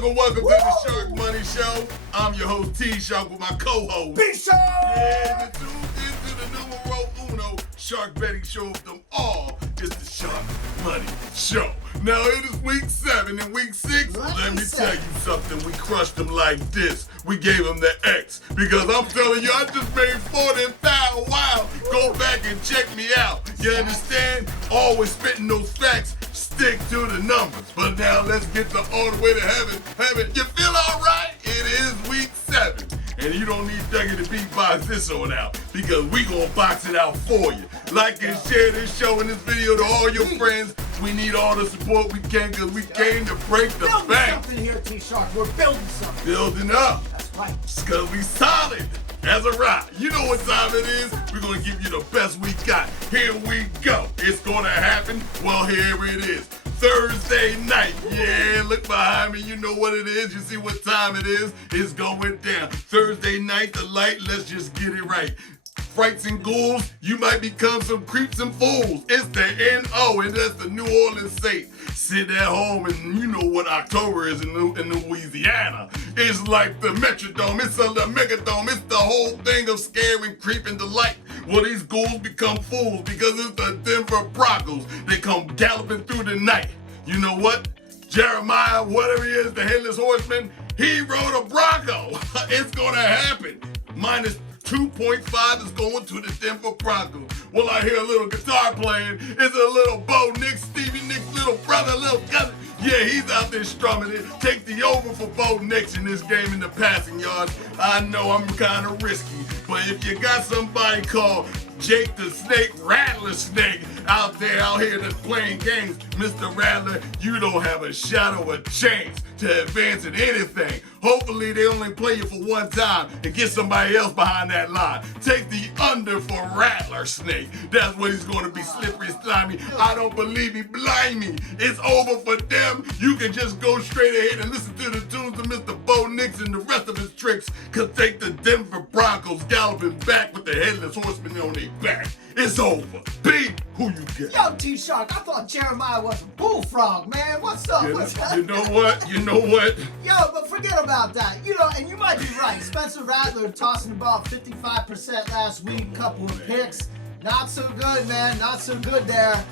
Welcome to the Sharkmoney Show. I'm your host, T-Shark, with my co-host, B-Shark! Yeah, the tuned into the numero uno shark betting show of them all. It's the Sharkmoney Show. Now, it is week 7 and week 6. Let me tell you something. We crushed them like this. We gave them the X. Because I'm telling you, I just made 40,000. Wow. Go back and check me out. You understand? Always spitting those facts. Stick to the numbers. But now let's get all the way to heaven. You feel all right? It is week 7. And you don't need Dougie to beatbox this one out, because we gonna box it out for you. Like and share this show and this video to all your friends. We need all the support we can, because we came to break the bank. Building something here, T-Shark. We're building something. Building up. That's right. Because we solid as a rock. You know what time it is. We're going to give you the best we got. Here we go. It's going to happen. Well, here it is. Thursday night. Yeah, look behind me. You know what it is. You see what time it is. It's going down. Thursday night, the light. Let's just get it right. Frights and ghouls, you might become some creeps and fools. It's the N.O., and that's the New Orleans Saints. Sit at home, and you know what October is in Louisiana. It's like the Metrodome, it's the Megadome, it's the whole thing of scare and creep and delight. Well, these ghouls become fools because it's the Denver Broncos. They come galloping through the night. You know what? Jeremiah, whatever he is, the Headless Horseman, he rode a Bronco. It's going to happen. Minus 2.5 is going to the Denver Broncos. Well, I hear a little guitar playing. It's a little Bo Nix, Stevie Nicks' little brother, little cousin. Yeah, he's out there strumming it. Take the over for Bo Nix in this game in the passing yards. I know I'm kind of risky, but if you got somebody called Jake the Snake, Rattler Snake, out here that's playing games, Mr. Rattler, you don't have a shot or a chance to advance in anything. Hopefully they only play you for one time and get somebody else behind that line. Take the under for Rattler Snake. That's what he's going to be, slippery, slimy. I don't believe me, blind me. It's over for them. You can just go straight ahead and listen to the tunes of Mr. Bo Nix and the rest of his tricks. Cause take the Denver Broncos galloping back with the Headless Horseman on their back. It's over. B, who you get? Yo, T-Shark, I thought Jeremiah was a bullfrog, man. What's up? You know what? Yo, but forget about that. You know, and you might be right. Spencer Rattler tossing the ball 55% last week, couple of picks. Not so good, man. Not so good there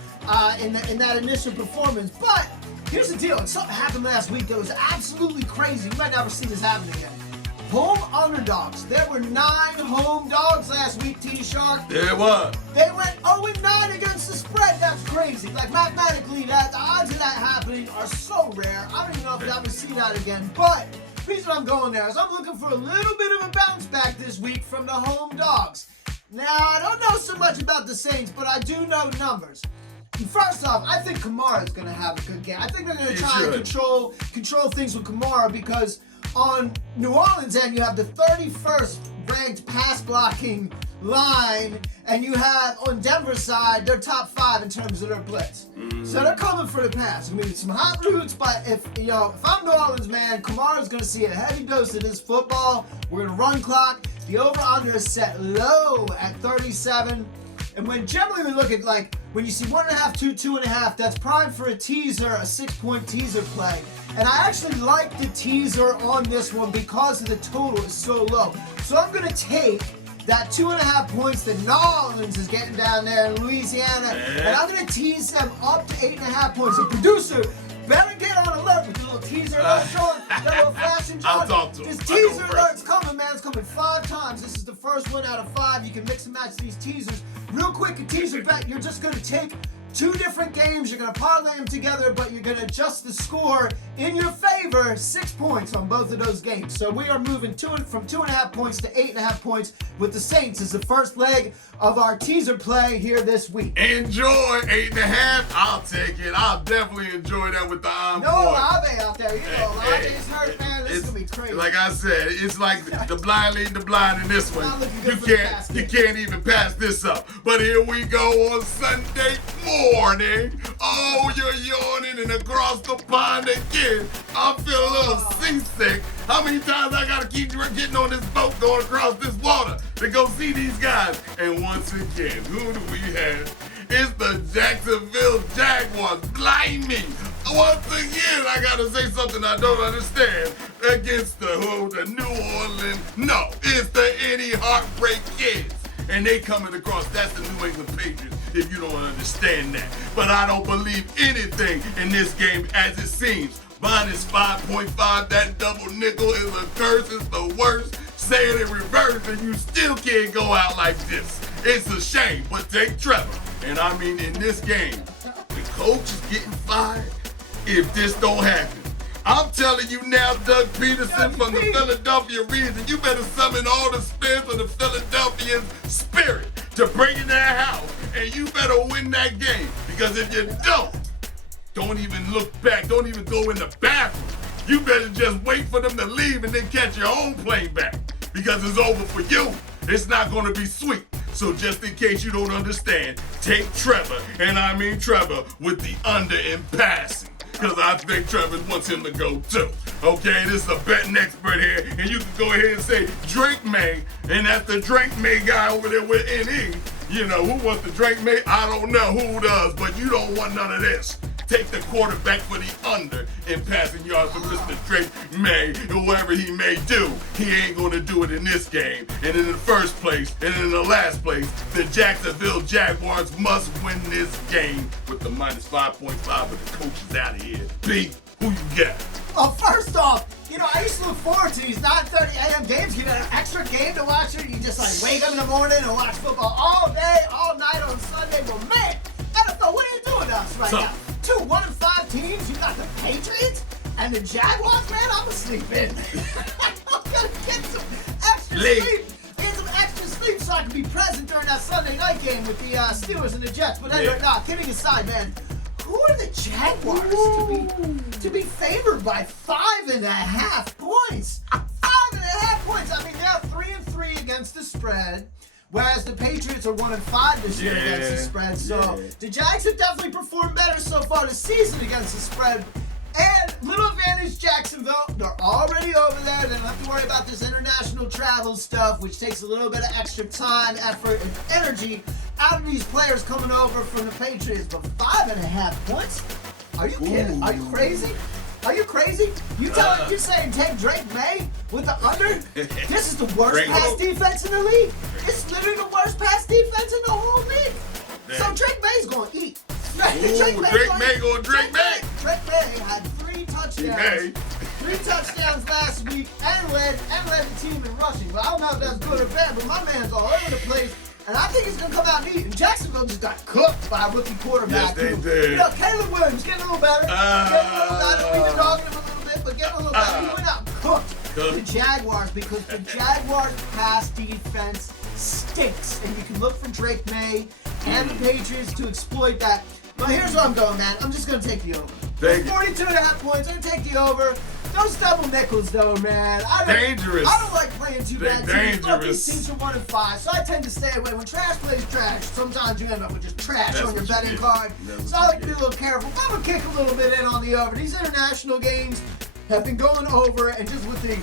in that initial performance. But here's the deal. Something happened last week that was absolutely crazy. You might never see this happen again. Home underdogs. There were 9 home dogs last week, T-Shark. There was. They went 0-9 against the spread. That's crazy. Like, mathematically, the odds of that happening are so rare. I don't even know if I'll ever see that again. But the reason I'm going there is I'm looking for a little bit of a bounce back this week from the home dogs. Now, I don't know so much about the Saints, but I do know numbers. And first off, I think Kamara is going to have a good game. I think they're going to try and control things with Kamara, because on New Orleans end, you have the 31st ranked pass blocking line, and you have on Denver's side, they're top 5 in terms of their blitz. So they're coming for the pass. I mean, some hot routes, but if I'm New Orleans, man, Kamara's going to see a heavy dose of this football. We're going to run clock. The over-under is set low at 37. And when generally we look at, like, when you see 1.5, 2.5, that's prime for a teaser, a 6-point teaser play. And I actually like the teaser on this one because the total is so low. So I'm going to take that 2.5 points that New Orleans is getting down there in Louisiana, and I'm going to tease them up to 8.5 points. So producer, better get on alert with the little teaser alert, John, that little flashing, John. I'll talk to him. This teaser alert's coming, man. It's coming 5 times. This is the first one out of 5. You can mix and match these teasers. Real quick, a teaser bet, you're just going to take 2 different games, you're going to parlay them together, but you're going to adjust the score in your favor, 6 points on both of those games. So we are moving from 2.5 points to 8.5 points with the Saints as the first leg of our teaser play here this week. Enjoy 8.5. I'll take it. I'll definitely enjoy that with the on No Olave out there. You know, Olave's hurt, man. This is going to be crazy. Like I said, it's like the blind leading the blind in this one. You can't even pass this up. But here we go on Sunday morning. Oh, you're yawning and across the pond again. I'm feeling a little seasick. How many times I gotta keep getting on this boat going across this water to go see these guys? And once again, who do we have? It's the Jacksonville Jaguars. Blind me. once again, I gotta say something I don't understand against the New Orleans. No, it's the Any Heartbreak Kids. And they coming across, that's the New England Patriots, if you don't understand that. But I don't believe anything in this game as it seems. Minus 5.5, that double nickel is a curse, it's the worst. Say it in reverse and you still can't go out like this. It's a shame, but take Trevor. And I mean, in this game, the coach is getting fired if this don't happen. I'm telling you now, Doug Peterson from the Philadelphia Reeds, you better summon all the spirits of the Philadelphia spirit to bring in that house, and you better win that game. Because if you don't even look back, don't even go in the bathroom. You better just wait for them to leave and then catch your own plane back. Because it's over for you. It's not going to be sweet. So just in case you don't understand, take Trevor, and I mean Trevor, with the under in passing. Because I think Trevor wants him to go too. Okay, this is a betting expert here, and you can go ahead and say Drake May, and that's the Drake May guy over there with NE. You know, who wants the Drake May? I don't know who does, but you don't want none of this. Take the quarterback for the under in passing yards for Mr. Drake May, whoever he may do. He ain't going to do it in this game. And in the first place, and in the last place, the Jacksonville Jaguars must win this game with the minus 5.5 with the coaches out of here. B, who you got? Well, first off, you know, I used to look forward to these 9:30 a.m. games. You got an extra game to watch, or you just like wake up in the morning and watch football all day, all night on Sunday. Well, man, NFL, what are you doing to us right now? 2 1-5 teams. You got the Patriots and the Jaguars. Man, I'm asleep in. I'm gonna get some extra sleep. Get some extra sleep so I can be present during that Sunday night game with the Steelers and the Jets. But anyway, kidding aside, man. Who are the Jaguars to be favored by 5.5 points? 5.5 points. I mean, they're 3-3 against the spread, whereas the Patriots are 1-5 this year against the spread. So the Jags have definitely performed better so far this season against the spread. And little advantage Jacksonville, they're already over there. They don't have to worry about this international travel stuff, which takes a little bit of extra time, effort, and energy out of these players coming over from the Patriots. But 5.5 points? Are you kidding? Are you crazy? Are you crazy? You saying take Drake May with the under? This is the worst pass defense in the league. It's literally the worst pass defense in the whole league. So Drake May's going to eat. Drake May had 3 touchdowns. 3 touchdowns last week and led the team in rushing. But I don't know if that's good or bad, but my man's all over the place. And I think he's going to come out and eat. And Jacksonville just got cooked by a rookie quarterback. Yes, they did. You know, Caleb Williams getting a little better. We've been dogging him a little bit, but getting a little better. He went out and cooked the Jaguars because the Jaguars' pass defense stinks. And you can look for Drake May and the Patriots to exploit that. But here's where I'm going, man. I'm just going to take the over. 42.5 points. I'm going to take the over. Those double nickels, though, man. Dangerous. I don't like playing too bad teams. Look, these Dangerous. teams are 1-5, so I tend to stay away. When trash plays trash, sometimes you end up with just trash on your betting card. So I like to be a little careful. I'm going to kick a little bit in on the over. These international games have been going over, and just with the,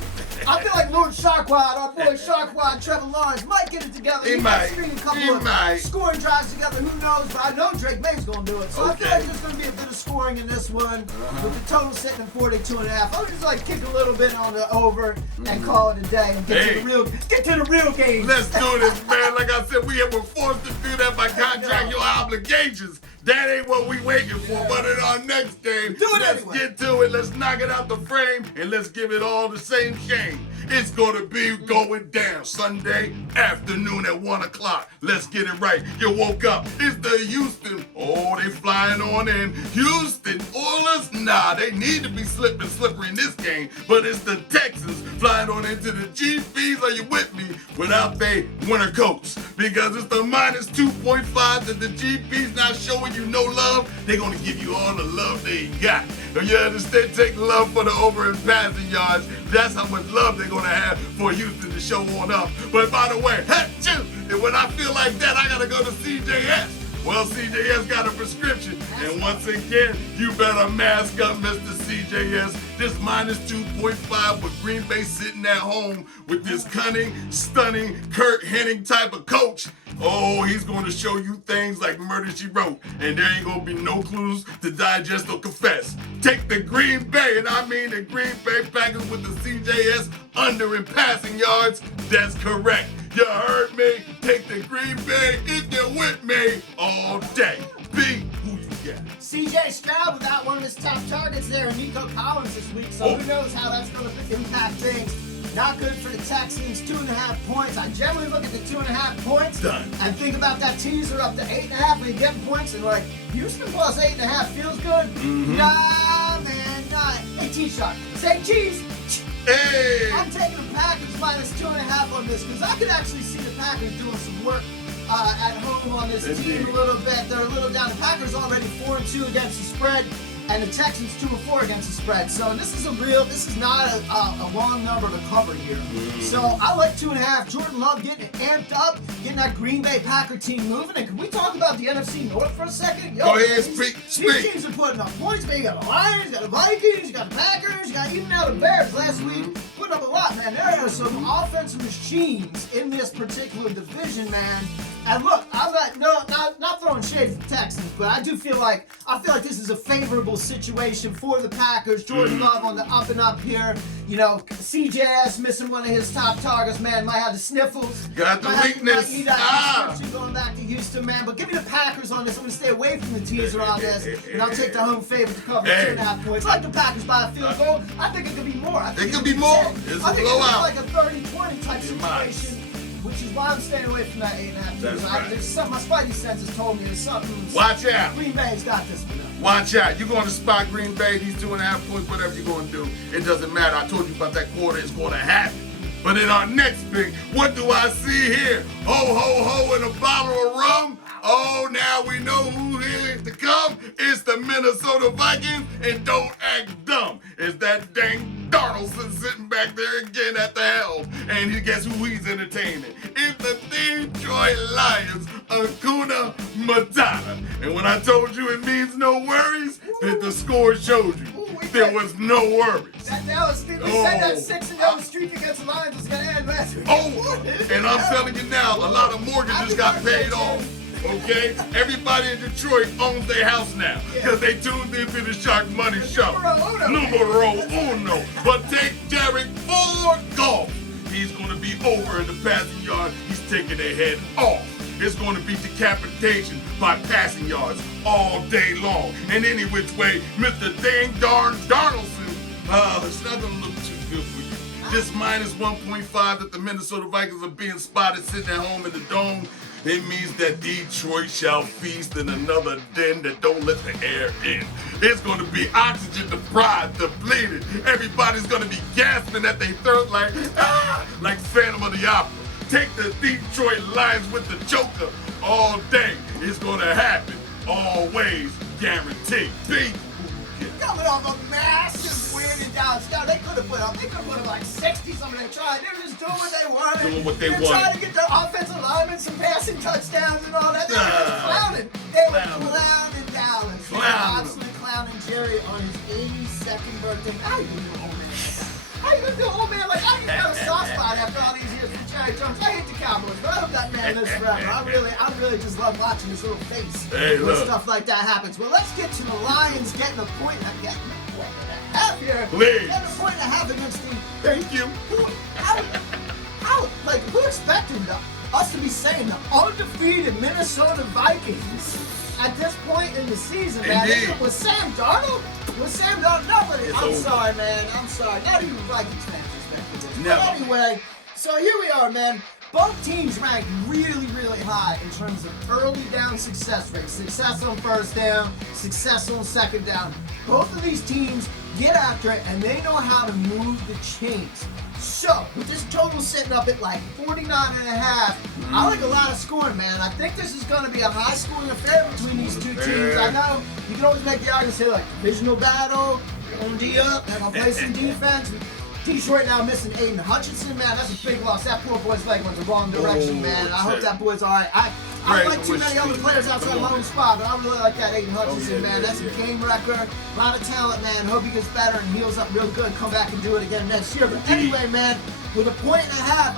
I feel like Lord Sharkwad, our boy Sharkwad, Trevor Lawrence, might get it together. He might string a couple of scoring drives together, who knows, but I know Drake May's going to do it. So I feel like there's going to be a bit of scoring in this one, with the total sitting at 42.5. I'll just like kick a little bit on the over and call it a day and get to the real game. Let's do this, man. Like I said, we were forced to do that by contract, your obligations. That ain't what we waiting for, but in our next game, let's get to it. Let's knock it out the frame, and let's give it all the same shame. It's going to be going down Sunday afternoon at 1 o'clock. Let's get it right. You woke up. It's the Houston. Oh, they flying on in. Houston Oilers? Nah, they need to be slippery in this game, but it's the Texans flying on into the GBs. Are you with me? Without their winter coach. Because it's the minus 2.5 that the GBs not showing you no love. They're going to give you all the love they got. You understand? Take love for the over and passing yards. That's how much love they're going to have for Houston to show on up. But by the way, and when I feel like that, I got to go to CJS. Well, CJS got a prescription. And once again, you better mask up, Mr. CJS. This minus 2.5 with Green Bay sitting at home with this cunning, stunning, Kurt Hennig type of coach. Oh, he's going to show you things like Murder, She Wrote. And there ain't going to be no clues to digest or confess. Take the Green Bay, and I mean the Green Bay Packers with the CJS under in passing yards. That's correct. You heard me? Take the Green Bay if you're with me all day. B, who you got? CJ Stroud without one of his top targets there, Nico Collins this week, so who knows how that's going to impact things. Not good for the Texans, 2.5 points. I generally look at the 2.5 points Done. and think about that teaser up to 8.5 when you get points and like, Houston plus 8.5 feels good. Mm-hmm. Nah, man, not. Hey, T-Shot, say cheese. Hey! I'm taking the Packers minus 2.5 on this because I could actually see the Packers doing some work at home on this team a little bit. They're a little down. The Packers already 4-2 against the spread, and the Texans 2-4 against the spread. So this is not a wrong number to cover here. So I like 2.5. Jordan Love getting it amped up, getting that Green Bay Packer team moving. And can we talk about the NFC North for a second? Go ahead, speak. These teams are putting up points, man. You got the Lions, you got the Vikings, you got the Packers, you got even now the Bears last week. Putting up a lot, man. There are some offensive machines in this particular division, man. And look, I'm not throwing shade at the Texans, but I feel like this is a favorable situation for the Packers. Jordan Love on the up and up here. You know, CJS missing one of his top targets, man. Might have the sniffles. Got the weakness. Might need that prescription going back to Houston, man. But give me the Packers on this. I'm going to stay away from the teaser on this. And I'll take the home favorite to cover 2.5 points. Like the Packers by a field goal. I think it could be more. It could be more. It's a blowout. Like a 30-20 type situation. Which is why I'm staying away from that 8.5. That's right. There's something, my spidey senses told me there's something. Watch out. Green Bay's got this one. Watch out. You're going to spot Green Bay, these 2.5 points, whatever you're going to do. It doesn't matter. I told you about that quarter. It's going to happen. But in our next pick, what do I see here? Ho, ho, ho, and a bottle of rum? Oh, now we know who is to come. It's the Minnesota Vikings, and don't act dumb. It's that dang Darnoldson sitting back there again at the helm. And you guess who he's entertaining? It's the Detroit Lions, Acuna Matata. And when I told you it means no worries, that the score showed you. There was no worries. That Dallas did say that 6-0 streak against the Lions was going to end last week. Oh, and I'm telling you now, a lot of mortgages got paid off. Okay? Everybody in Detroit owns their house now because they tuned into the Sharkmoney Show. Numero uno. But take Derek for golf. He's going to be over in the passing yard. He's taking their head off. It's going to be decapitation by passing yards all day long. And any which way, Mr. Dang Darn Darnoldson, it's not going to look too good for you. This minus 1.5 that the Minnesota Vikings are being spotted sitting at home in the dome. It means that Detroit shall feast in another den that don't let the air in. It's going to be oxygen deprived, depleted. Everybody's going to be gasping at their throat like Phantom of the Opera. Take the Detroit Lions with the Joker all day. It's going to happen. Always guaranteed. Coming off a massive win in Dallas. Now, they could have put up like 60 something. They tried. They were just doing what they wanted. Doing what they wanted. Trying to get their offensive linemen some passing touchdowns and all that. They were just clowning. They were clowning Dallas. They were absolutely clowning Jerry on his 82nd birthday. How you doing, old man? How you doing, old man? Like, I didn't have a soft spot after all these years for Jerry Jones. I hate the Cowboys, but I hope that man lives forever. I really just love watching his little face when stuff like that happens. Well, let's get to the Lions getting a point and a half here. Please. Getting a point and a half against the. Thank you. Who expected us to be saying the undefeated Minnesota Vikings at this point in the season, man? Indeed. Was Sam Darnold? Nobody. I'm sorry, man. I'm sorry. Not even Vikings fans expected this. Never. But anyway, so here we are, man. Both teams ranked really, really high in terms of early down success rate. Success on first down, success on second down. Both of these teams get after it, and they know how to move the chains. So, with this total sitting up at like 49.5, I like a lot of scoring, man. I think this is going to be a high-scoring affair between these two teams. I know you can always make the argument, say, like, divisional battle, on D up, they're going to play some defense. Detroit now missing Aiden Hutchinson, man. That's a big loss. That poor boy's leg went the wrong direction, man. I hope that boy's all right. I don't Praise like too and many wish other to players you. outside Come my on. own spot, but I really like that Aiden Hutchinson, yeah, man. yeah, That's a yeah. game record. A lot of talent, man. Hope he gets better and heals up real good. Come back and do it again next year. But anyway, man, with a 1.5,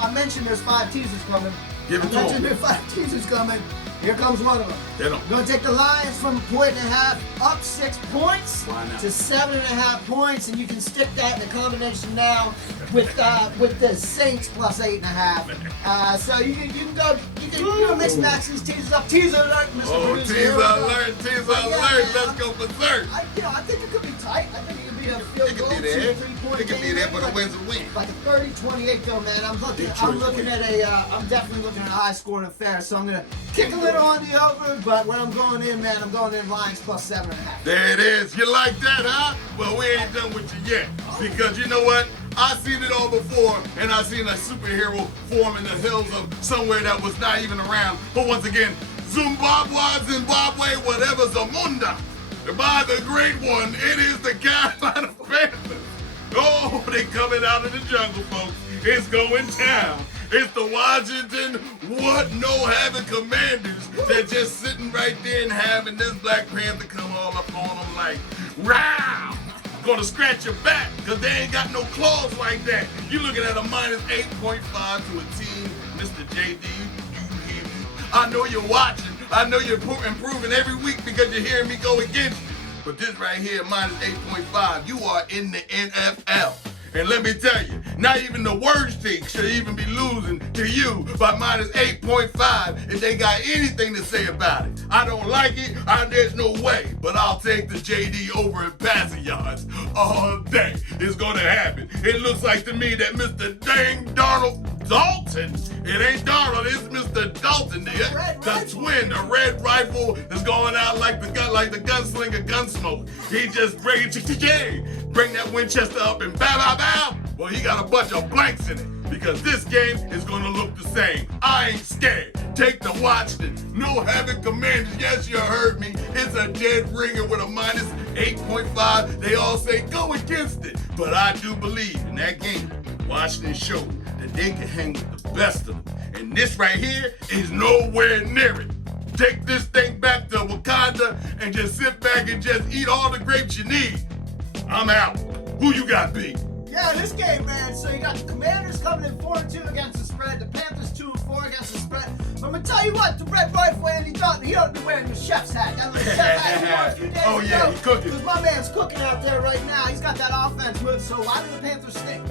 I mentioned there's 5 teasers coming. Give it I to mentioned him. there's 5 teasers coming. Here comes one of them. Hit him. I'm going to take the Lions from a 1.5 up 6 points Why not? to 7.5 points, and you can stick that in a combination now with the Saints plus 8.5. So you can do mix max these teasers up. Teaser alert, Mr. Oh, Producer. teaser Here we go. alert, teaser But yeah, alert. man, Let's go berserk. I think it could be tight. I think it could be a field It goal, could be 2, there. 3-point It could be game, there, but like- the wins will win. like a 30-28 though, man. I'm Detroit looking win. at I'm definitely looking at a high scoring affair. So I'm gonna kick a little on the over, but when I'm going in, man, I'm going in Lions plus 7.5. There it is. You like that, huh? Well, we ain't done with you yet. Because you know what? I've seen it all before, and I've seen a superhero form in the hills of somewhere that was not even around. But once again, Zimbabwe, whatever, Zamunda. By the great one, it is the Carolina Panthers. Oh, they coming out of the jungle, folks. It's going down. It's the Washington having Commanders. They're just sitting right there and having this Black Panther come all up on them like, wow. Gonna scratch your back because they ain't got no claws like that. You're looking at a minus 8.5 to a team, Mr. JD. You hear me? I know you're watching. I know you're improving every week because you're hearing me go against you. But this right here, minus 8.5, you are in the NFL. And let me tell you, not even the worst team should even be losing to you by minus 8.5 if they got anything to say about it. I don't like it. There's no way. But I'll take the JD over in passing yards all day. It's going to happen. It looks like to me that Mr. Dang Donald Dalton, it ain't Donald, it's Mr. Dalton, the twin, the red rifle that's going out like the gunslinger Gunsmoke. He just bring that Winchester up and bow, bow, bow. Well, he got a bunch of blanks in it because this game is going to look the same. I ain't scared. Take the Washington. No having Commanders. Yes, you heard me. It's a dead ringer with a minus 8.5. They all say go against it. But I do believe in that game, Washington showed that they can hang with the best of them. And this right here is nowhere near it. Take this thing back to Wakanda and just sit back and just eat all the grapes you need. I'm out. Who you got, B? Yeah, this game, man. So you got the Commanders coming in 4-2 against the spread. The Panthers 2-4 against the spread. But I'm gonna tell you what, the red rifle Andy Dalton, he ought to be wearing the chef's hat. That little chef hat he wore a few days Oh, ago. yeah, he cooking. Because my man's cooking out there right now. He's got that offense with. So why do the Panthers stink?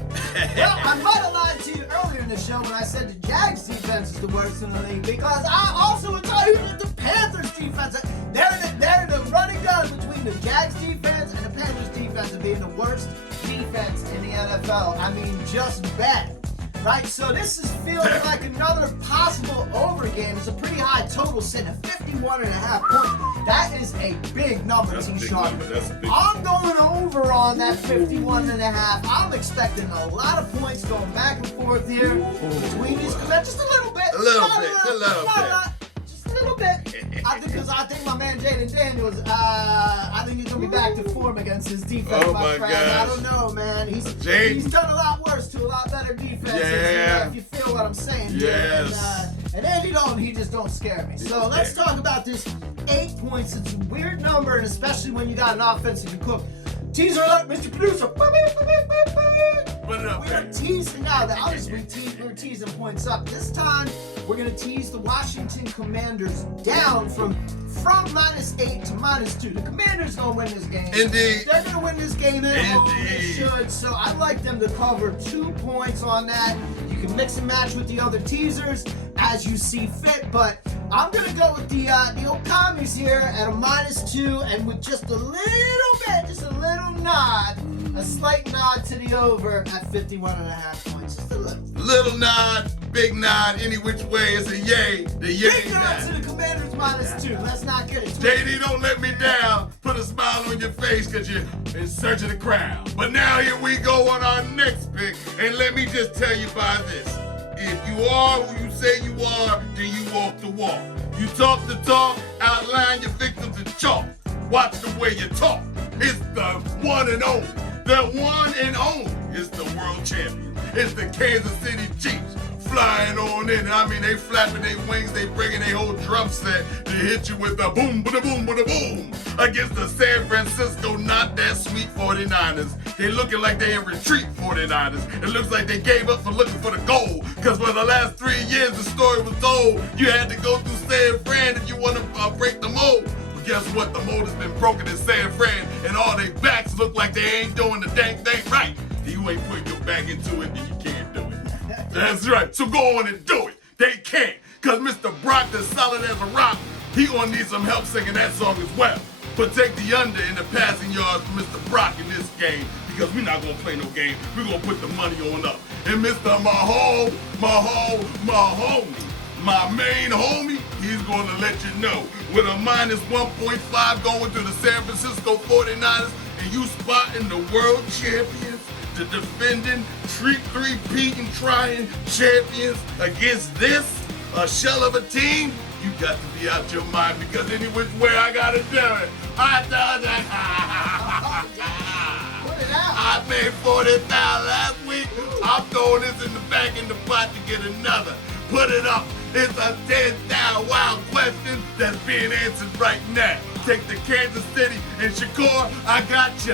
Well, I might have lied to you earlier in the show when I said the Jags defense is the worst in the league because I also would tell you that the Panthers defense, they're the running gun between the Jags defense and the Panthers defense of being the worst defense in the NFL. I mean, just bad. Right, so this is feeling like another possible over game. It's a pretty high total, sitting at 51.5 points. That is a big number, That's a big T-Sharp. number. That's a big I'm going over on that 51.5. I'm expecting a lot of points going back and forth here between these. Just a little bit. A little Not bit, lot, a little not bit. a lot, just a little bit. I think my man Jaden Daniels, I think he's gonna be back to form against his defense. Oh my friend. gosh. I don't know, man. He's Jaden. done a lot worse to a lot better defenses. Yeah. If you feel what I'm saying. Yes. And Andy Dalton, he just don't scare me. So let's talk about this 8 points. It's a weird number, and especially when you got an offense that can cook. Teaser alert, Mr. Producer. Put it up We're there. teasing now. We're teasing points up. This time, we're going to tease the Washington Commanders down from -8 to -2. The Commanders going to win this game. Indeed. They're going to win this game at home. They Indeed. should. So I like them to cover 2 points on that. You can mix and match with the other teasers as you see fit, but I'm going to go with the old commies here at a -2 and with just a little bit, just a little nod, a slight nod to the over at 51.5 points. Just a little. Little nod, big nod, any which way, it's a yay. The yay Big nod nod. to the Commanders -2. Let's not get it. JD, don't let me down. Put a smile on your face because you're in search of the crown. But now here we go on our next pick. And let me just tell you by this. If you are who you say you are, then you walk the walk. You talk the talk, outline your victims in chalk. Watch the way you talk. It's the one and only. The one and only is the world champion. It's the Kansas City Chiefs. flying on in. I mean, they flapping their wings, they bringing their whole drum set to hit you with a boom, ba boom, ba boom against the San Francisco not that sweet 49ers. They looking like they in retreat 49ers. It looks like they gave up for looking for the goal, because for the last 3 years the story was told you had to go through San Fran if you want to break the mold. But guess what? The mold has been broken in San Fran, and all their backs look like they ain't doing the dang thing right. If you ain't putting your back into it, then you can't do it. That's right. So go on and do it. They can't, because Mr. Brock, that's solid as a rock, he gonna need some help singing that song as well. But take the under in the passing yards for Mr. Brock in this game, because we're not gonna play no game. We're gonna put the money on up. And Mr. Mahone, my main homie, he's gonna let you know. With a minus 1.5 going to the San Francisco 49ers, and you spotting the world champions, the defending, three-peating, trying champions against this, a shell of a team, you got to be out your mind, because any which way I gotta do it. I made 40,000 last week. I'm throwing this in the back in the pot to get another. Put it up. It's a 10,000 wild question that's being answered right now. Take the Kansas City and Shakur. I got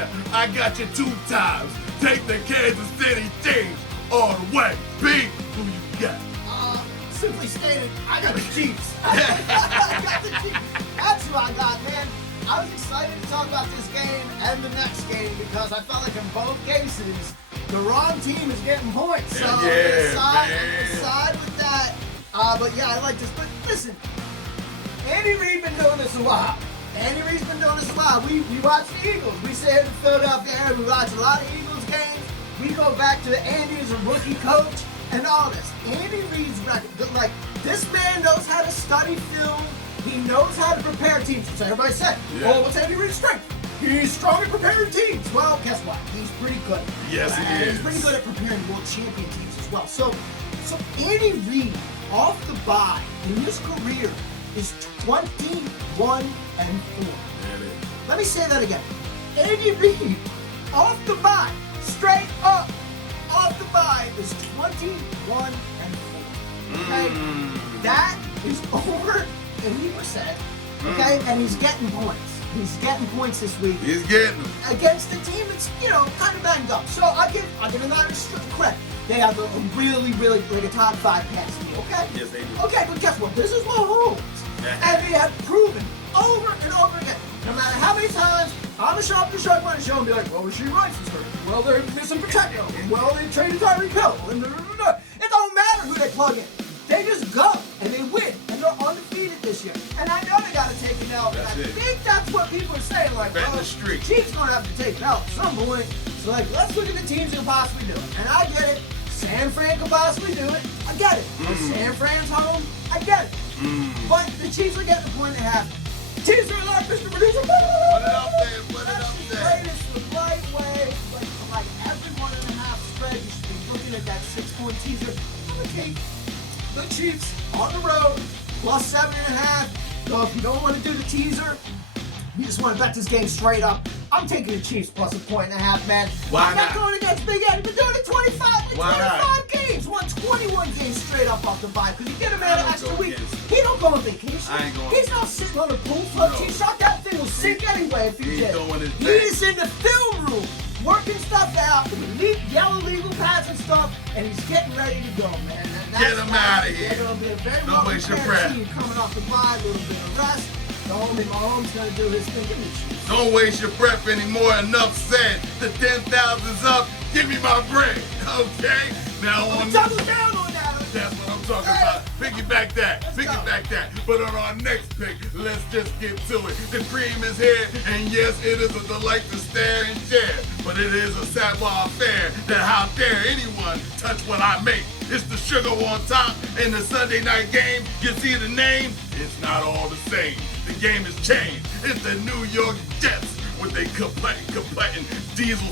you 2 times. Take the Kansas City Chiefs all the way. B, who you got? Simply stated, I got the Chiefs. I got the Chiefs. That's who I got, man. I was excited to talk about this game and the next game, because I felt like in both cases, the wrong team is getting points. So I'm gonna side with that. But yeah, I like this. But listen, Andy Reid's been doing this a while. We watch the Eagles. We stay in the Philadelphia area. We watch a lot of Eagles games. We go back to Andy as a rookie coach and all this. Andy Reid's record, like, this man knows how to study film. He knows how to prepare teams. So everybody said, well, what's Andy Reid's strength? He's strong at preparing teams. Well, guess what? He's pretty good. Yes, he is. He's pretty good at preparing world champion teams as well. So Andy Reid, off the bye in his career, is 21-4. Let me say that again. Andy Reid, off the bye, straight up, off the bye, is 21-4. Okay? That is over 80%. Okay? And he's getting points. He's getting points this week. He's getting them. Against a team that's, kind of banged up. So I give the Niners credit. They have a really, like a top 5 pass team, okay? Yes, they do. Okay, but guess what? This is Mahomes. And they have proven over and over again, no matter how many times I'm going to show up to the Sharkmoney Show and be like, well, Rasheed Rice is hurt. Well, they're missing Pacheco. Well, they traded Tyreek Hill. It don't matter who they plug in. They just go and they win. And they're undefeated this year. And I know they got to take it out. And I think that's what people are saying. Like, the street. Chiefs going to have to take it out at some point. So, like, let's look at the teams that can possibly do it. And I get it. San Fran can possibly do it. I get it. San Fran's home. I get it. But the Chiefs are getting the point they have. Chiefs are like Mr. Producer. Put it up there. That's the greatest, the right way. Like every 1.5 spread, you should be looking at that 6-point teaser. I'm going to take the Chiefs on the road, plus 7.5. So if you don't want to do the teaser, you just want to bet this game straight up, I'm taking the Chiefs plus 1.5, man. Why I'm not going against Big Ed. Been doing it 25 games. Won 21 games straight up off the bye. Because you get a man an extra week. He don't go on vacation. He's not sitting on a pool float. He shot that thing will sink anyway if he did. He's in the film room, working stuff out, with yellow legal pads and stuff, and he's getting ready to go, man. Get him out of here. It'll be a very Don't waste your breath. team coming off the bye, a little bit of rest. The homie Mahomes gonna do his thing. Give me the Chiefs. Don't waste your breath anymore. Enough said. The 10,000's up. Give me my bread. Okay? Now on double down on that. That's what I'm talking about. Piggyback that. But on our next pick, let's just get to it. The cream is here, and yes, it is a delight to stare and share. But it is a savoir faire that how dare anyone touch what I make. It's the sugar on top in the Sunday night game. You see the name? It's not all the same. The game has changed. It's the New York Jets with a completing diesel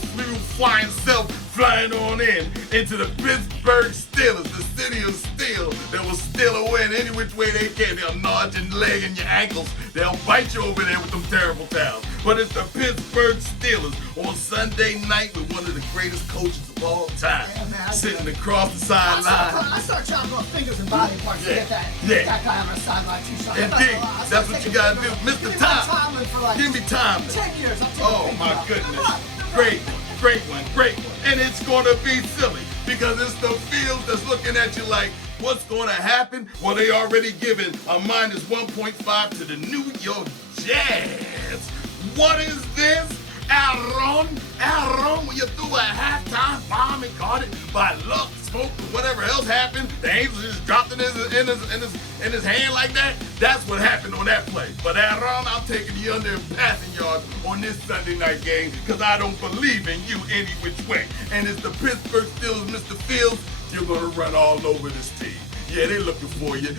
flying self flying on into the Pittsburgh Steelers, the city of steel that will steal a win any which way they can. They'll nod your leg and your ankles. They'll bite you over there with them terrible towels. but it's the Pittsburgh Steelers on Sunday night with one of the greatest coaches of all time, sitting across the sideline. I start chopping off fingers and body parts to get that guy on the sideline too. Indeed, that's what you gotta do, Mr. Time. Give me time. 10 years. Oh my goodness, great one. And it's gonna be silly because it's the field that's looking at you like, what's gonna happen? Well, they already given a minus 1.5 to the New York Jets. What is this? Aaron, when you threw a halftime bomb and caught it by luck, smoke, or whatever else happened, the Angels just dropped it in his hand like that. That's what happened on that play. But Aaron, I'm taking the under in passing yards on this Sunday night game because I don't believe in you any which way. And it's the Pittsburgh Steelers, Mr. Fields. You're gonna run all over this team. Yeah, they looking for you.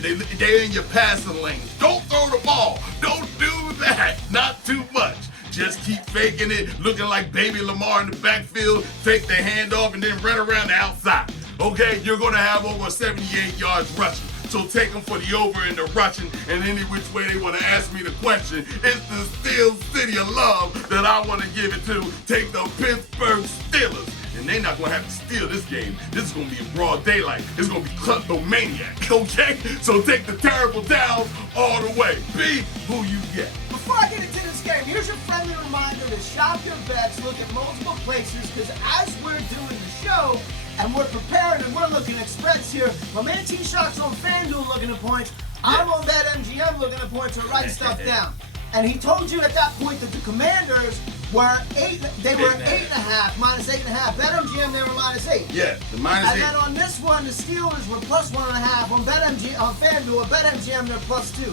They in your passing lanes. Don't throw the ball. Don't do that. Not too much. Just keep faking it, looking like baby Lamar in the backfield, fake the handoff, and then run around the outside. Okay, you're going to have over 78 yards rushing. So take them for the over and the rushing, and any which way they want to ask me the question. It's the Steel City of Love that I want to give it to. Take the Pittsburgh Steelers. And they're not going to have to steal this game. This is going to be in broad daylight. It's going to be kleptomaniac, okay? So take the terrible downs all the way. B, who you get? Before I get into this game, here's your friendly reminder to shop your bets, look at multiple places, because as we're doing the show, and we're preparing and we're looking at spreads here, my man T-Shock's on FanDuel looking at points, I'm on BetMGM looking at points and writing stuff down. And he told you at that point that the Commanders were eight and a half, minus 8.5. BetMGM, they were minus 8. Yeah, the minus 8. And then on this one, the Steelers were plus 1.5. On FanDuel, BetMGM, they're plus 2.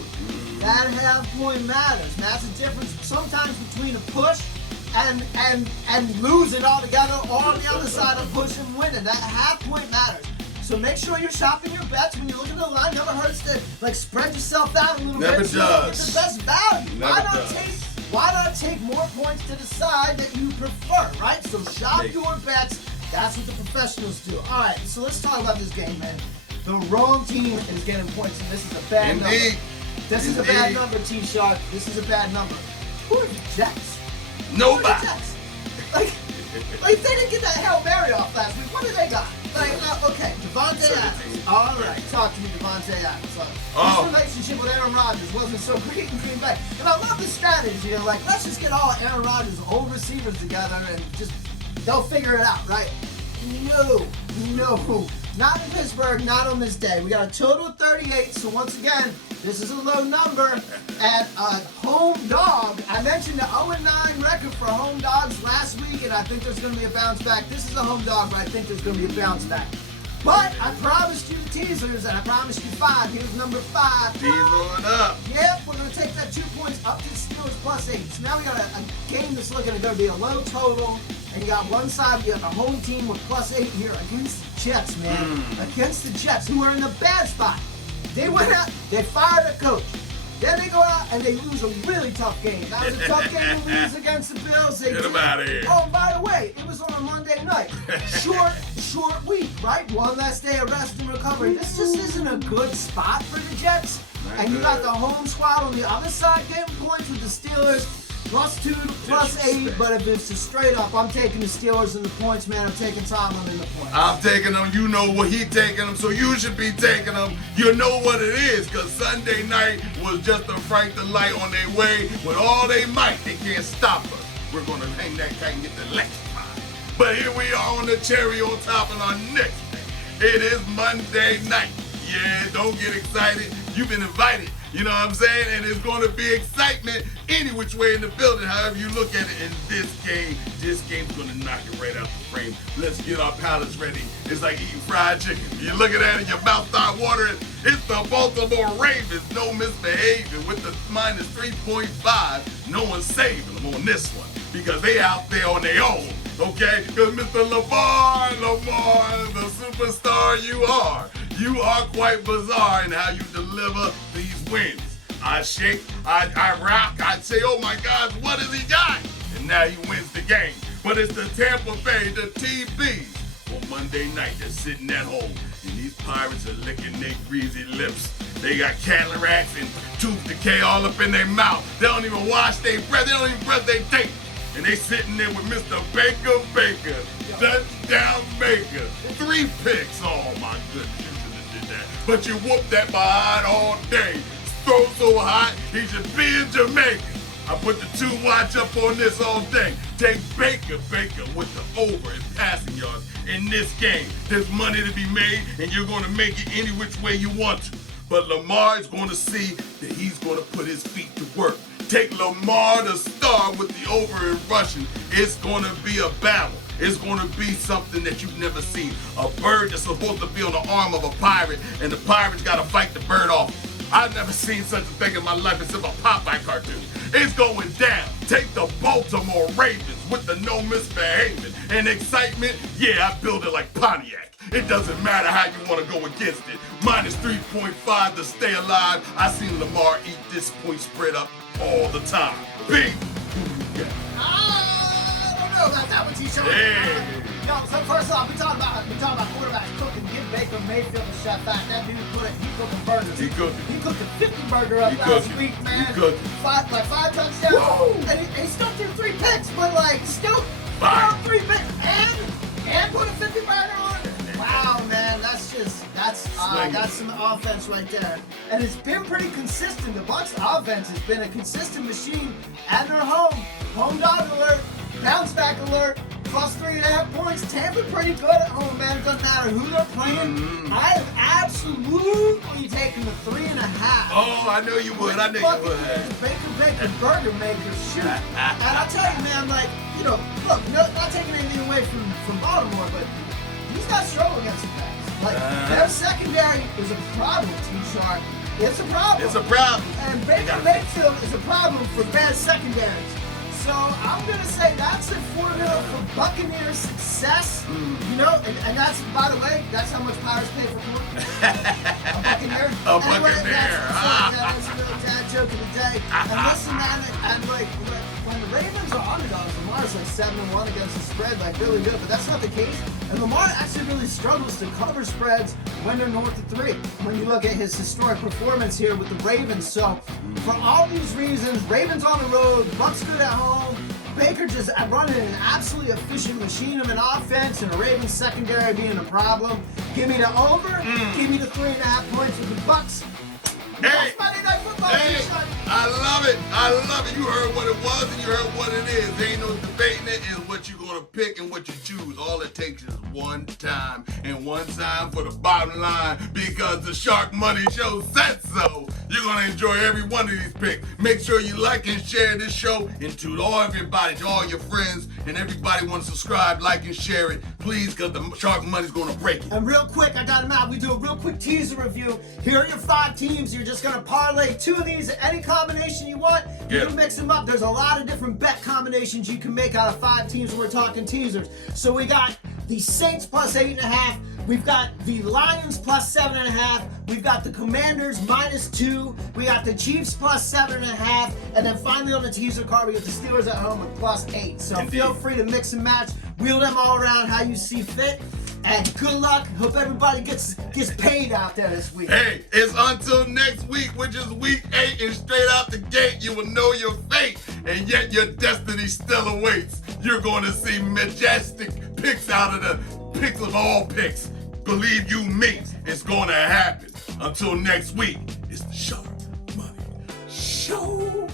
That half point matters. And that's the difference sometimes between a push and losing altogether, or on the other side of push and winning. That half point matters. So make sure you're shopping your bets when you look at the line. Never hurts to spread yourself out a little bit. Never does. Get the best value. Never Why not take more points to the side that you prefer, right? So shop your bets. That's what the professionals do. All right, so let's talk about this game, man. The wrong team is getting points, and this is a bad number. This is a bad number, T-Shark. This is a bad number. Who are the Jets? Nobody. Who are the Jets? Like they didn't get that Hail Mary off last week. What do they got? Okay, Devontae Adams. All right, talk to me, Devontae Adams. His relationship with Aaron Rodgers wasn't so great in Green Bay. And I love the strategy. You're like, let's just get all Aaron Rodgers' old receivers together and just, they'll figure it out, right? No. Not in Pittsburgh, not on this day. We got a total of 38, so once again, this is a low number. At a home dog, I mentioned the 0-9 record for home dogs last week, and I think there's going to be a bounce back. This is a home dog, but I think there's going to be a bounce back. But I promised you the teasers, and I promised you 5. Here's number 5. Teasing up. Yep, we're going to take that 2 points up to the Steelers plus 8. So now we got a game that's looking to be a low total. And you got one side, you got the home team with plus 8 here against the Jets, man. Against the Jets, who are in a bad spot. They went out, they fired a coach. Then they go out and they lose a really tough game. That was a tough game to lose against the Bills. Get them out of here. Oh, by the way, it was on a Monday night. Short week, right? One last day of rest and recovery. This just isn't a good spot for the Jets. And you got the home squad on the other side getting points with the Steelers. Plus 2 to plus 8, but if it's a straight up, I'm taking the Steelers in the points, man. I'm taking Tomlin in the points. I'm taking them. You know what he taking them, so you should be taking them. You know what it is, because Sunday night was just a fright the light on their way. With all they might, they can't stop us. We're going to hang that kite and get the electrified. But here we are on the cherry on top of our next day. It is Monday night. Yeah, don't get excited. You've been invited. You know what I'm saying? And it's going to be excitement any which way in the building, however you look at it. In this game's going to knock it right out the frame. Let's get our palates ready. It's like eating fried chicken. You're looking at it, your mouth start watering. It's the Baltimore Ravens. No misbehaving with the minus 3.5. No one's saving them on this one because they out there on their own. Okay? Because Mr. Lamar, the superstar you are. You are quite bizarre in how you deliver these wins. I shake, I rock, I say, oh my God, what has he got? And now he wins the game. But it's the Tampa Bay, the TBs. On Monday night, they're sitting at home. And these Pirates are licking their greasy lips. They got cataracts and tooth decay all up in their mouth. They don't even wash their breath. They don't even brush their teeth. And they sitting there with Mr. Baker, touchdown Baker. 3 picks. Oh my goodness, you should have did that. But you whooped that behind all day. Throw so hot, he should be in Jamaica. I put the 2 watch up on this all day. Take Baker with the over in passing yards in this game. There's money to be made, and you're going to make it any which way you want to. But Lamar is going to see that he's going to put his feet to work. Take Lamar the star with the over in rushing. It's going to be a battle. It's going to be something that you've never seen. A bird that's supposed to be on the arm of a pirate, and the pirate's got to fight the bird off. I've never seen such a thing in my life except a Popeye cartoon. It's going down. Take the Baltimore Ravens with the no misbehaving and excitement. Yeah, I build it like Pontiac. It doesn't matter how you want to go against it. Minus 3.5 to stay alive. I seen Lamar eat this point spread up all the time. Big. I don't know about that one, T-shirt. Hey. Yo, so first off, we talking about quarterbacks cooking. Give Baker Mayfield a shot back. That dude cooking burgers. He cooked a 50 burger up last week, man. He cooked. 5 touchdowns. Woo! And he still threw 3 picks, but still 3 picks and put a 50 burger on. Wow, man, that's some offense right there. And it's been pretty consistent. The Bucs offense has been a consistent machine at their home. Home dog alert, bounce back alert, plus 3.5 points. Tampa pretty good at home, man. It doesn't matter who they're playing. I am absolutely taking the 3.5. Oh, I know you would. I know you would. Baker, burger maker, shoot. And I tell you, man, look, not taking anything away from Baltimore, but these guys struggle against the Pats. Their secondary is a problem, T-Shark. It's a problem. It's a problem. And Baker Mayfield is a problem for bad secondaries. So I'm going to say that's a formula for Buccaneers success. You know, and that's, by the way, that's how much Pirates pay for corn. A Buccaneer. A Buccaneer. That's a little dad joke of the day. And listen, man, and when the Ravens are underdogs, Lamar's 7-1 against the spread, really good. But that's not the case. And Lamar actually really struggles to cover spreads when they're north of 3. When you look at his historic performance here with the Ravens. So for all these reasons, Ravens on the road, Bucs good at home, Baker just running an absolutely efficient machine of an offense, and the Ravens secondary being a problem. Give me the over. Give me the 3.5 points with the Bucs. Hey, Monday Night Football. I love it. I love it. You heard what it was and you heard what it is. There ain't no debating it. It's what you're going to pick and what you choose. All it takes is one time, and one time for the bottom line, because the Sharkmoney Show said so. You're going to enjoy every one of these picks. Make sure you like and share this show, and to everybody, to all your friends, and everybody want to subscribe, like, and share it, please, because the Shark Money's going to break it. And real quick, I got them out. We do a real quick teaser review. Here are your 5 teams. You're just going to parlay 2 of these, any combination you want. You can mix them up. There's a lot of different bet combinations you can make out of 5 teams when we're talking teasers. So we got the Saints plus 8.5. We've got the Lions plus 7.5. We've got the Commanders minus 2. We got the Chiefs plus 7.5. And then finally on the teaser card, we got the Steelers at home with plus 8. So feel free to mix and match. Wheel them all around how you see fit. And good luck. Hope everybody gets paid out there this week. Hey, it's until next week, which is week 8, and straight out the gate, you will know your fate, and yet your destiny still awaits. You're going to see majestic picks out of the picks of all picks. Believe you me, it's going to happen. Until next week, it's the Shark Money Show.